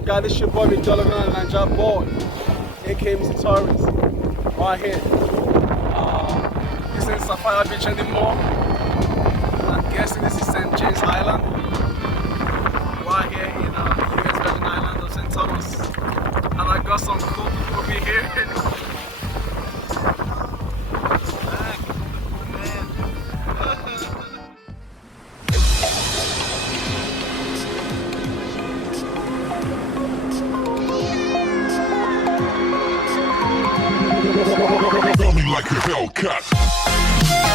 up, guys? This your boy McDonald and Ninja Boy, aka Mr. Torres, right here. This is Sapphire Beach anymore. I'm guessing this is St. James Island, right here in US Virgin Island of St. Thomas. And I got some cool people over here. Feel me like a Hellcat.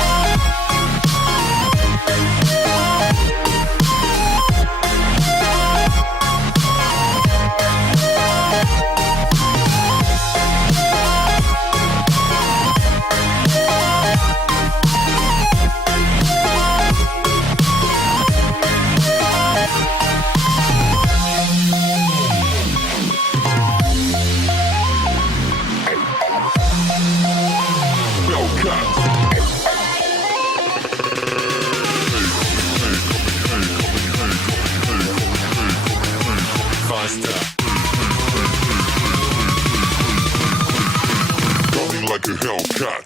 Like a Hellcat.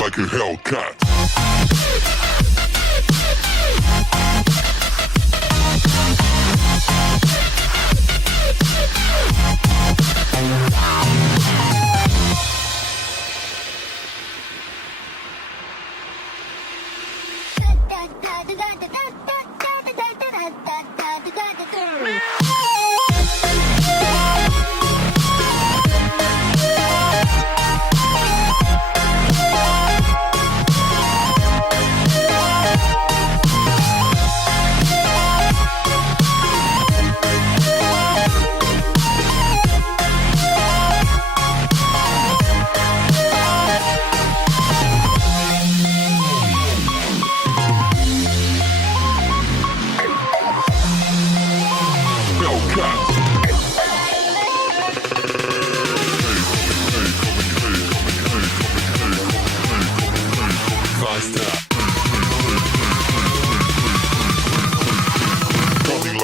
Like a Hellcat.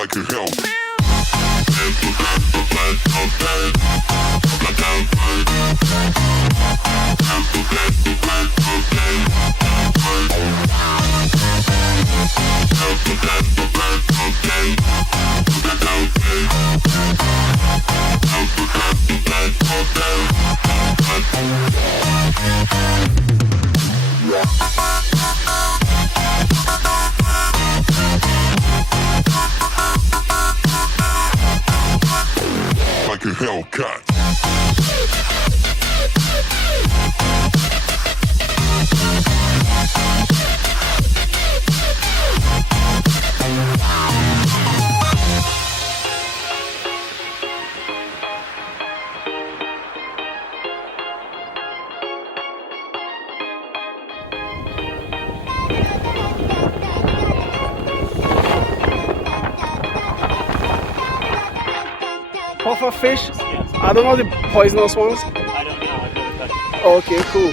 Like a hell. Like a Hellcat. Puffer fish? I don't know the poisonous ones. I don't know. I've never touched it. Oh, okay, cool.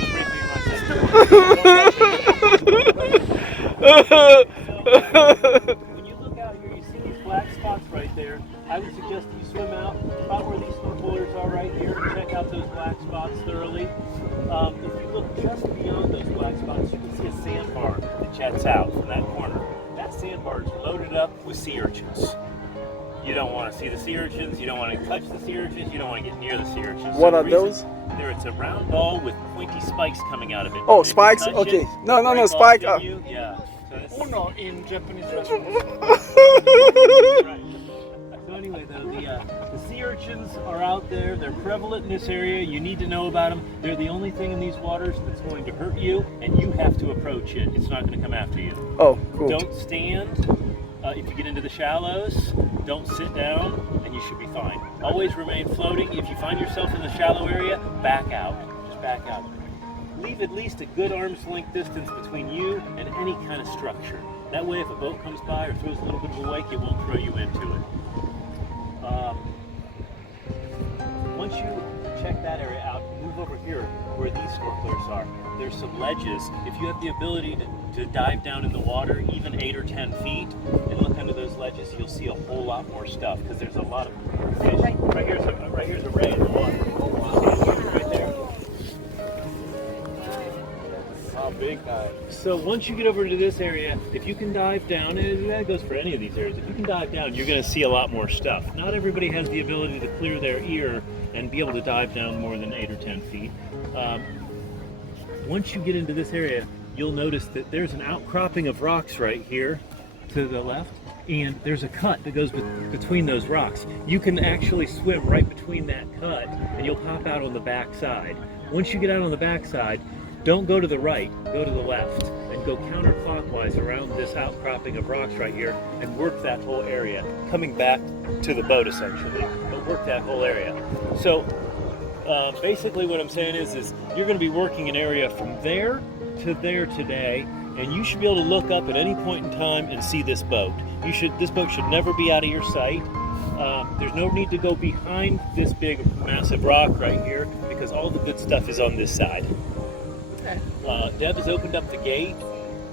When you look out here, you see these black spots right there. I would suggest you swim out about where these snorkelers are right here and check out those black spots thoroughly. If you look just beyond those black spots, you can see a sandbar that jets out from that corner. That sandbar is loaded up with sea urchins. You don't want to see the sea urchins, you don't want to touch the sea urchins, you don't want to get near the sea urchins. What are those? It's a round ball with pointy spikes coming out of it. Oh, If you spikes? touch Okay. it, No, break spike. off in you. Yeah. So it's- Uno in Japanese restaurants. Right. So anyway, though, the sea urchins are out there. They're prevalent in this area. You need to know about them. They're the only thing in these waters that's going to hurt you, and you have to approach it. It's not going to come after you. Oh, cool. Don't stand if you get into the shallows. don't sit down, and you should be fine. Always remain floating. If you find yourself in the shallow area, back out. Just back out. Leave at least a good arm's length distance between you and any kind of structure. That way, if a boat comes by or throws a little bit of a wake, it won't throw you into it. Once you check that area out, move over here where these snorkelers are. There's some ledges. If you have the ability to dive down in the water, even 8 or 10 feet, and look under those ledges, you'll see a whole lot more stuff because there's a lot of fish. Right here's a ray in the water. Right there. How big guy. So once you get over to this area, if you can dive down, and that goes for any of these areas, if you can dive down, you're going to see a lot more stuff. Not everybody has the ability to clear their ear and be able to dive down more than 8 or 10 feet. Once you get into this area, you'll notice that there's an outcropping of rocks right here to the left, and there's a cut that goes between those rocks. You can actually swim right between that cut, and you'll pop out on the back side. Once you get out on the back side, don't go to the right, go to the left, and go counterclockwise around this outcropping of rocks right here and work that whole area, coming back to the boat essentially, but work that whole area. So basically what I'm saying is you're going to be working an area from there to there today, and you should be able to look up at any point in time and see this boat. This boat should never be out of your sight. There's no need to go behind this big massive rock right here because all the good stuff is on this side. Deb has opened up the gate,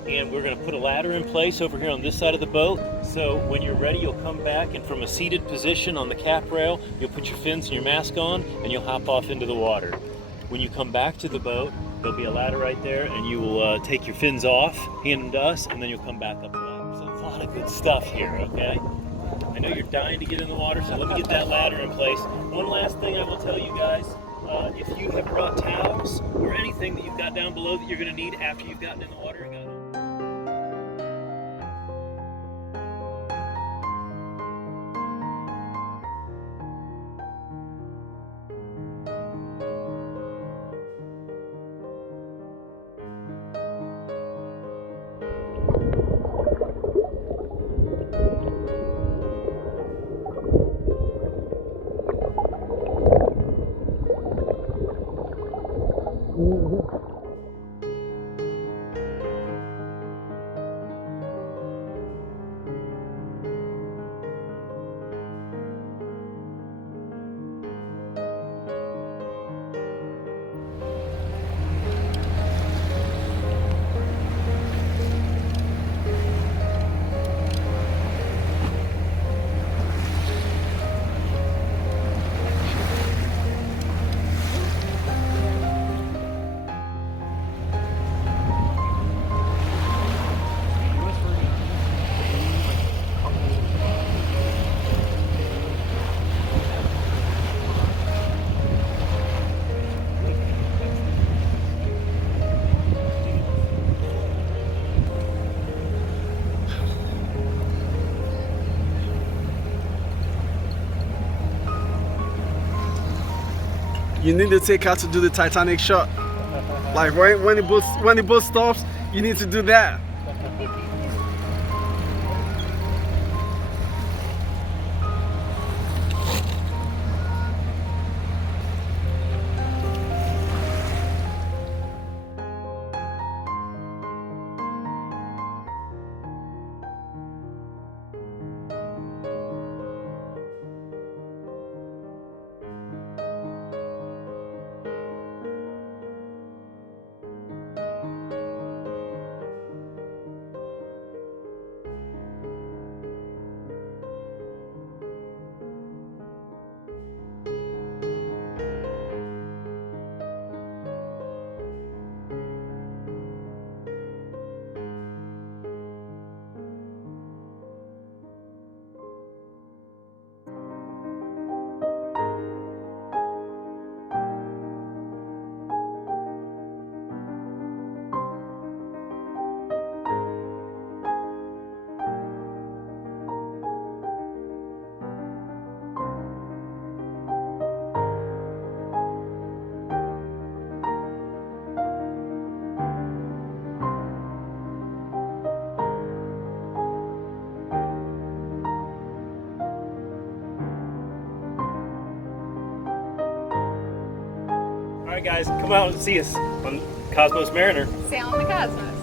and we're going to put a ladder in place over here on this side of the boat. So when you're ready, you'll come back, and from a seated position on the cap rail, you'll put your fins and your mask on, and you'll hop off into the water. When you come back to the boat, there'll be a ladder right there, and you will take your fins off, hand them to us, and then you'll come back up the ladder. So there's a lot of good stuff here, okay? I know you're dying to get in the water, so let me get that ladder in place. One last thing I will tell you guys. If you have brought towels or anything that you've got down below that you're going to need after you've gotten in the water and gotten You need to take out to do the Titanic shot. Like when the boat stops, you need to do that. guys, come out and see us on Cosmos Mariner. Sail on the Cosmos.